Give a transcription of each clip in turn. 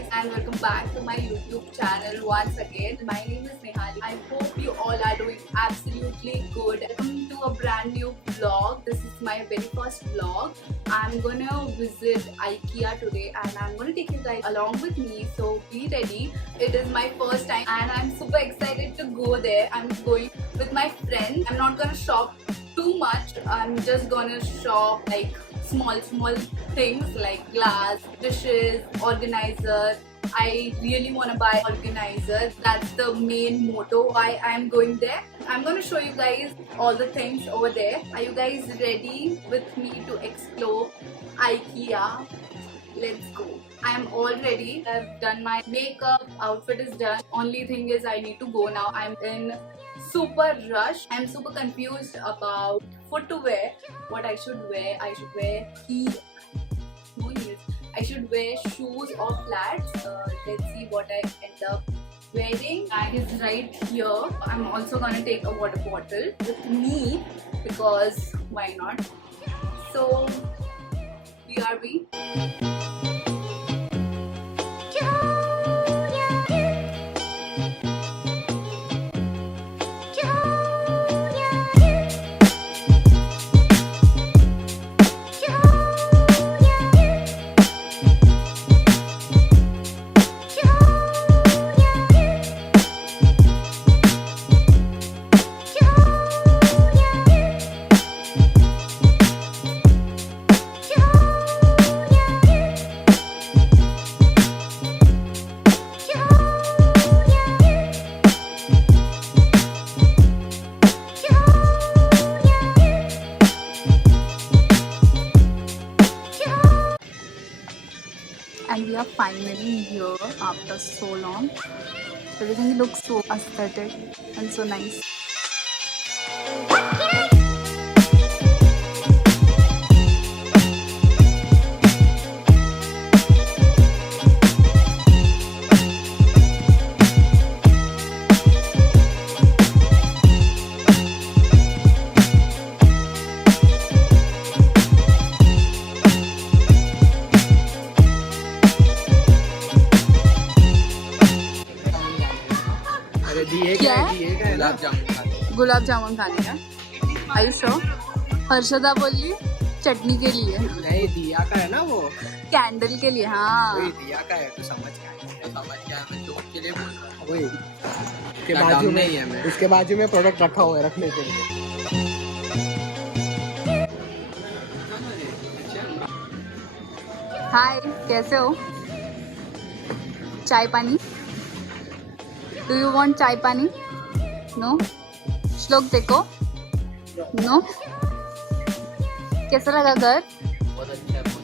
guys and welcome back to my YouTube channel once again. My name is Nehali. I hope you all are doing absolutely good. Welcome to a brand new vlog. This is my very first vlog. I'm gonna visit Ikea today and I'm gonna take you guys along with me, so be ready. It is my first time and I'm super excited to go there. I'm going with my friends. I'm not gonna shop too much. I'm just gonna shop like small things like glass, dishes, organizer. I really want to buy organizer. That's the main motto why I'm going there. I'm going to show you guys all the things over there. Are you guys ready with me to explore Ikea? Let's go. I am all ready. I've done my makeup, outfit is done. Only thing is I need to go now. I'm in super rush. I'm super confused about footwear. What I should wear. I should wear heels. No heels. I should wear shoes or flats. Let's see what I end up wearing. Bag is right here. I'm also gonna take a water bottle with me because why not? So BRB. And we are finally here after so long. Everything looks so aesthetic and so nice. क्या है? गुलाब जामुन खाने का। Are you sure? Harshada बोली चटनी के लिए। नहीं, दिया का है ना वो। कैंडल के लिए। हाँ। वही दिया का है, तो समझ क्या मैं जोक के लिए बोल रहा हूँ। वही। उसके बाजू में प्रोडक्ट रखा हुआ है रखने के लिए। हाय, कैसे हो? चाय पानी? Do you want चाय पानी? No? श्लोक देखो? No? कैसा लगा घर? बहुत अच्छा है, बहुत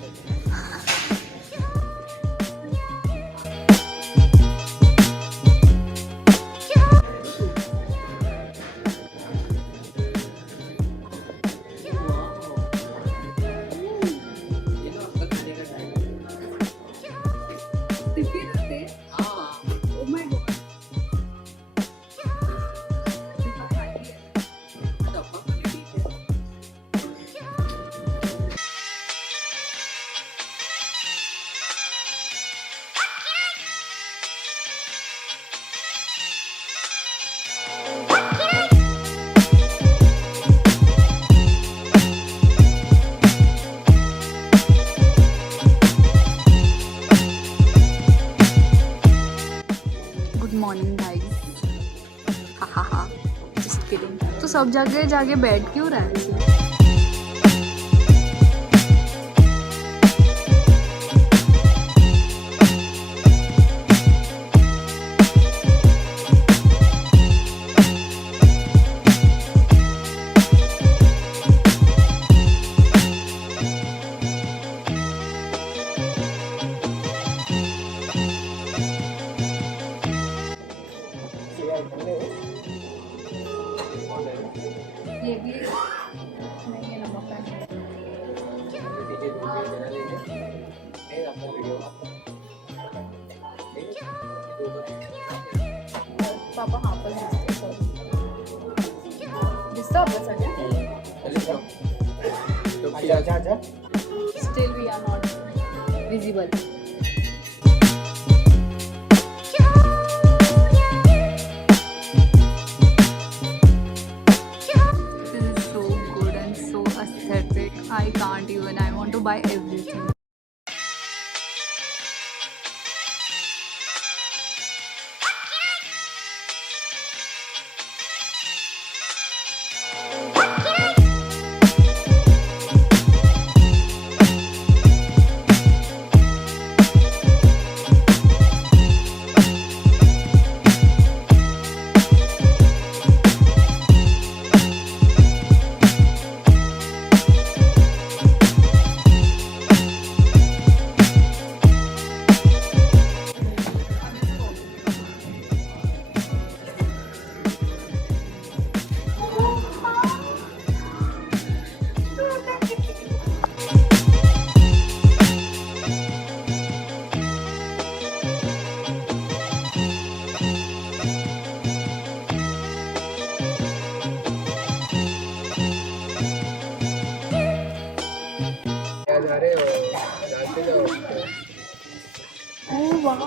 मॉर्निंग गाइस। हा जस्ट किडिंग। तो सब जगह जाके बैठ क्यों रहा है? ये भी नहीं है नमक का। पापा हाँ पर डिस्टर्ब है sir. Still we are not visible.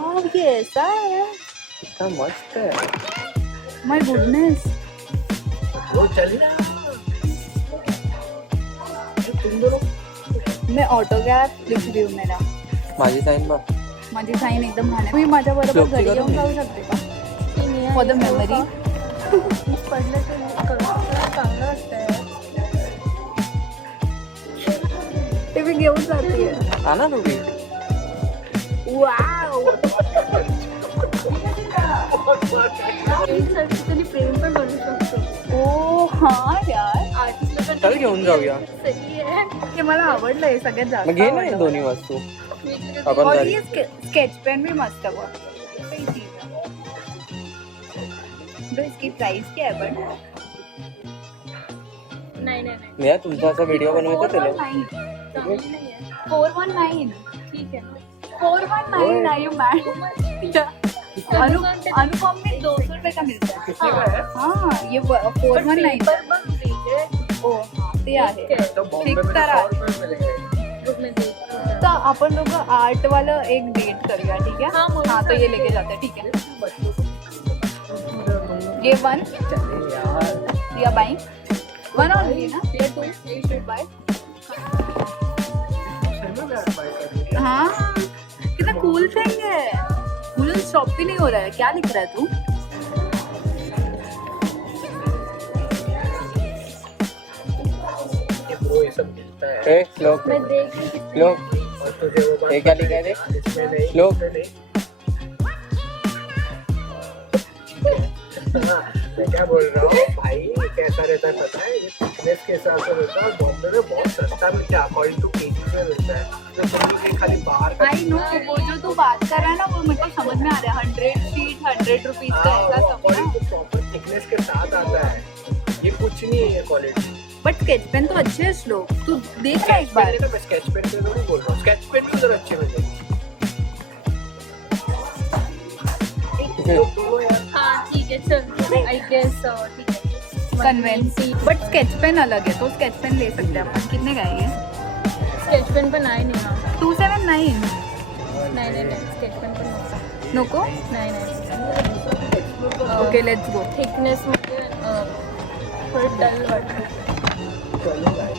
वाह ये ऐसा है, कितना मस्त है। My goodness. वो चल ना तुम दोनों। मैं ऑटोग्राफ लिख रही हूँ मेरा, माझी साईन बघ. माझी साईन एकदम छान आहे. तुम्ही माझ्या बरोबर श्लोक घरी करू येऊन मी? जाऊ शकते का फॉर द मेमरी? पडलं तर चांगलं वाटतंय. ते मी घेऊन जाते. हा ना तुम्ही. वाव तुम्ही प्रेम पण बनवू शकतो. ओ हा यार, आर्टिस्टला पण चल घेऊन जाऊया. सही आहे. हे मला आवडलंय सगळ्यात जास्त. मग घे ना हे आवडलं. दोन्ही वस्तू. आपण और घरी. ये स्केच पेन भी मस्त है बहुत. सही चीज है. तो इसकी प्राइस क्या है पण? नाही नाही नाही मी तुमचा असा व्हिडिओ बनवायचा त्याला. 419. चांगली नाही आहे. 419. ठीक आहे ना. 419 are you mad? अनुपम में 200 रुपए का मिलता है. किसने का है? हाँ ये 419. पेपर बघ वेगळे. ओ हाँ ते आहे. तो बॉम्बे ठीक में तर 100 आहे. रुपये मिलेंगे. ग्रुप में देख. तर आपण लोग आर्ट वाला एक डेट करूया, ठीक है? हाँ, वो हाँ तो ये लेके जाते हैं, ठीक है? ये वन चले यार. या बाइंग वन ओनली ना? ये टू यू शुड बाय. हाँ कितना कूल थिंग है. मुझे शॉप भी नहीं हो रहा है. क्या लिख रहा है तू? ये ब्रो ये सब मिलता है. ए श्लोक. मैं देख रही थी. श्लोक. और तुझे वो बात ये क्या लिखा है देख. इसमें नहीं लोग. इसमें नहीं. हाँ, मैं क्या बोल रहा हूँ भाई, कैसा रहता है पता है, ये थिकनेस के हिसाब से मिलता है. बॉम्बे में बहुत सस्ता मिलता है, अकॉर्डिंग टू केजी में मिलता है. तो तुम लोग ये खाली बाहर का आई नो वो जो तू बात कर रहा है ना वो मेरे को समझ में आ रहा है. 100 शीट 100 रुपीज का ऐसा सब अकॉर्डिंग ना. टू प्रॉपर थिकनेस के साथ आता है. ये कुछ नहीं है ये क्वालिटी. बट स्केच पेन तो अच्छे है श्लोक. तू देख रहा है एक बार. मैं स्केच पेन के थोड़ी बोल रहा हूँ, स्केच पेन भी उधर अच्छे मिलते हैं. हाँ ठीक है चल. आई गेस ठीक है. कन्वेंस बट स्केच पेन अलग है तो स्केच पेन ले सकते हैं अपन. कितने का है ये? स्केच पेन पण आहे नाही ना. 279. नाही नाही नाही स्केच पेन पण नव्हता. नको. नाही नाही. Okay let's go. थिकनेस मध्ये थोडं डल वाटतं. चलो भाई.